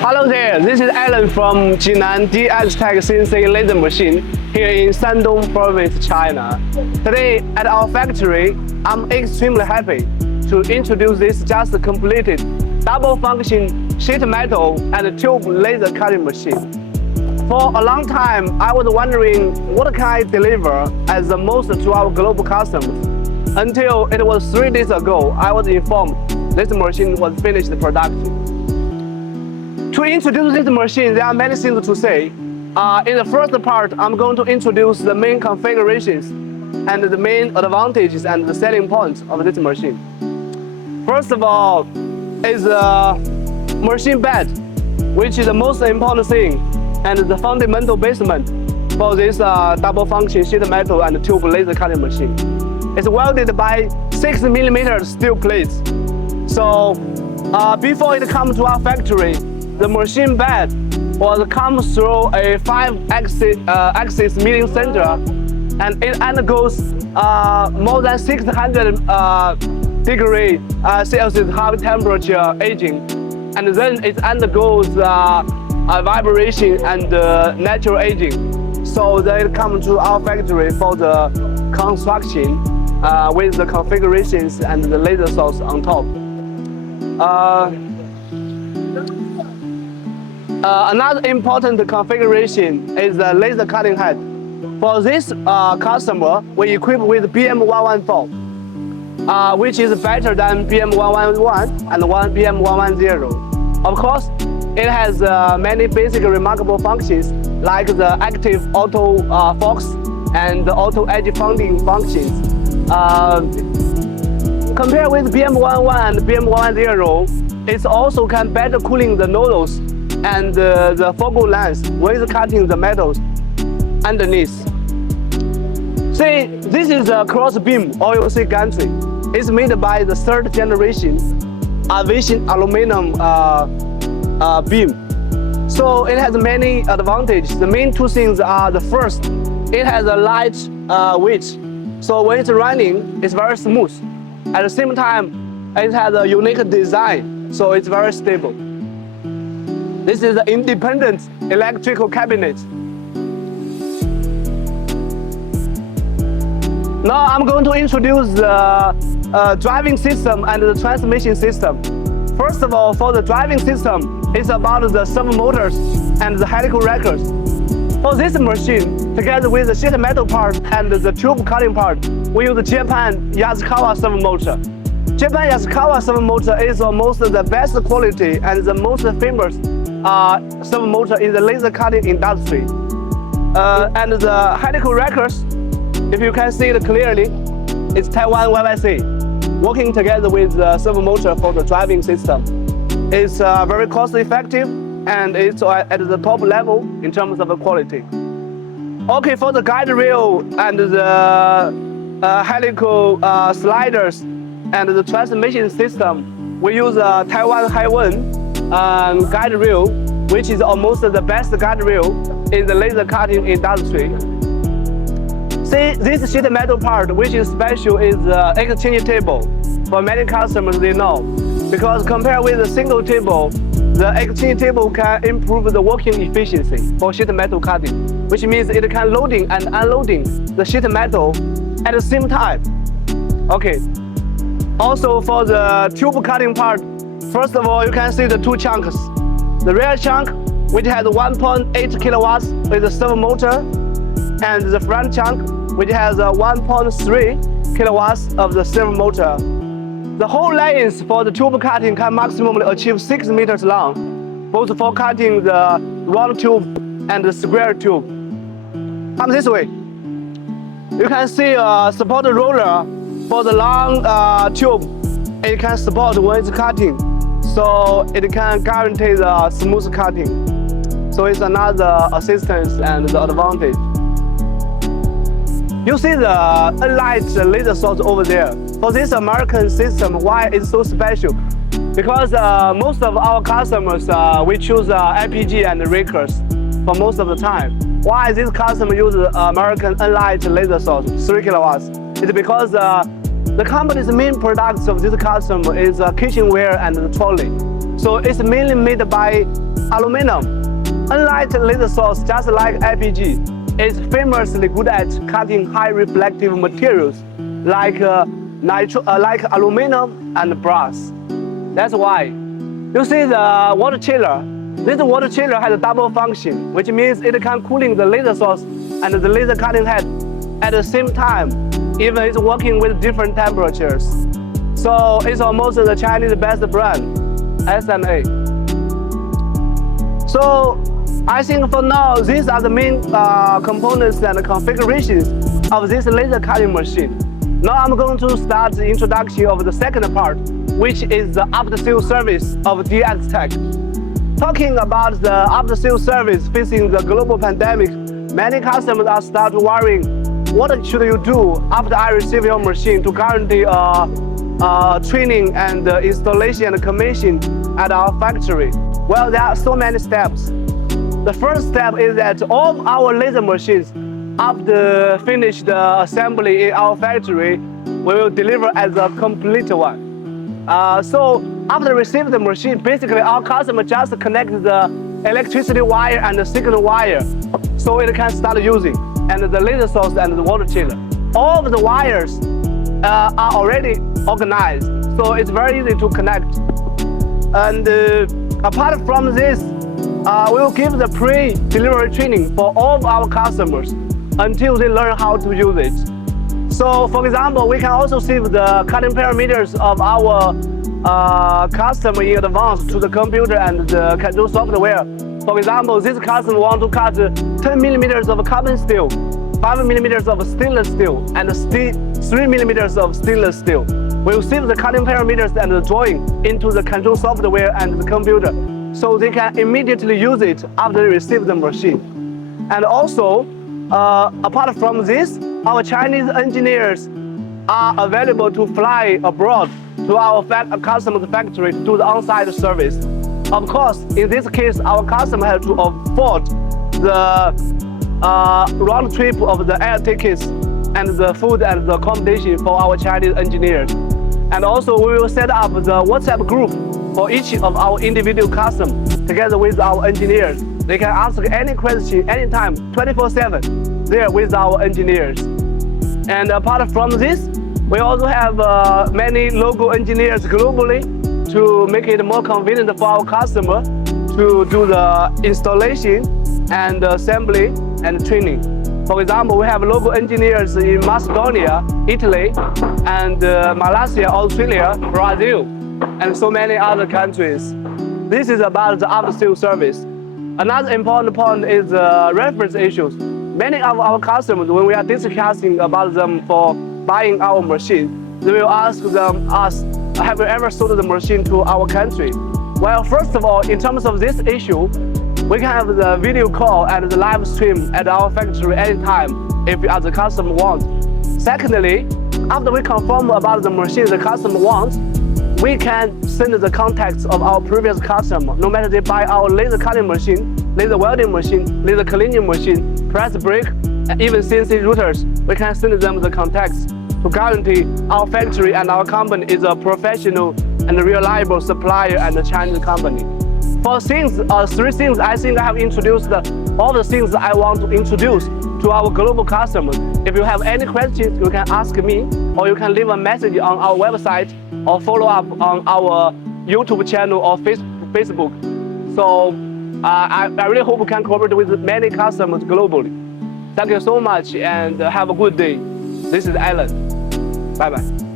Hello there, this is Alan from Jinan DXTECH-Global laser machine here in Shandong province, China. Today at our factory, I'm extremely happy to introduce this just completed double function sheet metal and tube laser cutting machine. For a long time, I was wondering what can I deliver as the most to our global customers. Until it was 3 days ago, I was informed this machine was finished production. To introduce this machine, there are many things to say. In the first part, I'm going to introduce the main configurations and the main advantages and the selling points of this machine. First of all, is the machine bed, which is the most important thing and the fundamental basement for this double function sheet metal and tube laser cutting machine. It's welded by 6mm steel plates. So before it comes to our factory, the machine bed comes through a 5-axis milling center, and it undergoes more than 600 degree Celsius high temperature aging, and then it undergoes vibration and natural aging. So then it comes to our factory for the construction with the configurations and the laser source on top. Another important configuration is the laser cutting head. For this customer, we equip with BM114, which is better than BM111 and BM110. Of course, it has many basic remarkable functions like the active auto focus and the auto edge founding functions. Compared with BM111 and BM110, it also can better cooling the nozzles and the focal length with cutting the metals underneath. See, this is a cross beam OLC gantry. It's made by the 3rd generation aviation aluminum beam. So it has many advantages. The main 2 things are: the first, it has a light weight. So when it's running, it's very smooth. At the same time, it has a unique design, so it's very stable. This is an independent electrical cabinet. Now I'm going to introduce the driving system and the transmission system. First of all, for the driving system, it's about the servo motors and the helical wreckers. For this machine, together with the sheet metal part and the tube cutting part, we use the Japan Yasukawa servo motor. Japan Yasukawa servo motor is almost the best quality and the most famous servo motor in the laser cutting industry. And the helical wreckers, if you can see it clearly, it's Taiwan YYC, working together with the servo motor for the driving system. It's very cost effective and it's at the top level in terms of the quality. Okay, for the guide rail and the helical sliders and the transmission system, we use Taiwan Haiwen guide rail, which is almost the best guide rail in the laser cutting industry. See, this sheet metal part, which is special, is the exchange table. For many customers, they know, because compared with a single table, the exchange table can improve the working efficiency for sheet metal cutting, which means it can loading and unloading the sheet metal at the same time. Okay. Also for the tube cutting part, first of all, you can see the 2 chunks. The rear chunk, which has 1.8 kilowatts with the servo motor, and the front chunk, which has 1.3 kilowatts of the servo motor. The whole length for the tube cutting can maximally achieve 6 meters long, both for cutting the round tube and the square tube. Come this way. You can see a support roller for the long tube. It can support when it's cutting, so it can guarantee the smooth cutting. So it's another assistance and the advantage. You see the Nlight laser source over there. For this American system, why it's so special? Because most of our customers, we choose IPG and Rakers for most of the time. Why this customer uses American Nlight laser source, 3 kilowatts? It's because the company's main products of this customer is kitchenware and the trolley. So it's mainly made by aluminum. Nlight laser source, just like IPG, is famously good at cutting high reflective materials like aluminum and brass. That's why. You see the water chiller. This water chiller has a double function, which means it can cooling the laser source and the laser cutting head at the same time, even it's working with different temperatures. So it's almost the Chinese best brand, SMA. So I think for now, these are the main components and configurations of this laser cutting machine. Now I'm going to start the introduction of the second part, which is the after-sales service of DXTECH. Talking about the after-sales service facing the global pandemic, many customers are start worrying, what should you do after I receive your machine to guarantee training and installation and commission at our factory? Well, there are so many steps. The first step is that all our laser machines, after finish the assembly in our factory, we will deliver as a complete one. So after receiving the machine, basically our customer just connect the electricity wire and the signal wire, so it can start using, and the laser source and the water chiller. All of the wires are already organized, so it's very easy to connect. And apart from this, we will give the pre-delivery training for all of our customers until they learn how to use it. So for example, we can also save the cutting parameters of our customer in advance to the computer and the control software. For example, this customer wants to cut 10 millimeters of carbon steel, 5 millimeters of stainless steel, and 3 millimeters of stainless steel. We will save the cutting parameters and the drawing into the control software and the computer, so they can immediately use it after they receive the machine. And also, apart from this, our Chinese engineers are available to fly abroad to our customer's factory to do the on-site service. Of course, in this case, our customer has to afford the round trip of the air tickets and the food and the accommodation for our Chinese engineers. And also, we will set up the WhatsApp group for each of our individual customers together with our engineers. They can ask any question anytime, 24/7, there with our engineers. And apart from this, we also have many local engineers globally to make it more convenient for our customer to do the installation and assembly and training. For example, we have local engineers in Macedonia, Italy, and Malaysia, Australia, Brazil, and so many other countries. This is about the after-sales service. Another important point is reference issues. Many of our customers, when we are discussing about them for buying our machine, they will ask us, have you ever sold the machine to our country? Well, first of all, in terms of this issue, we can have the video call and the live stream at our factory anytime if the customer wants. Secondly, after we confirm about the machine the customer wants, we can send the contacts of our previous customer, no matter they buy our laser cutting machine, laser welding machine, laser cleaning machine, press brake, and even CNC routers. We can send them the contacts to guarantee our factory and our company is a professional and reliable supplier and a Chinese company. For three things, I think I have introduced all the things I want to introduce to our global customers. If you have any questions, you can ask me, or you can leave a message on our website, or follow up on our YouTube channel or Facebook. So I really hope we can cooperate with many customers globally. Thank you so much and have a good day. This is Alan. Bye-bye.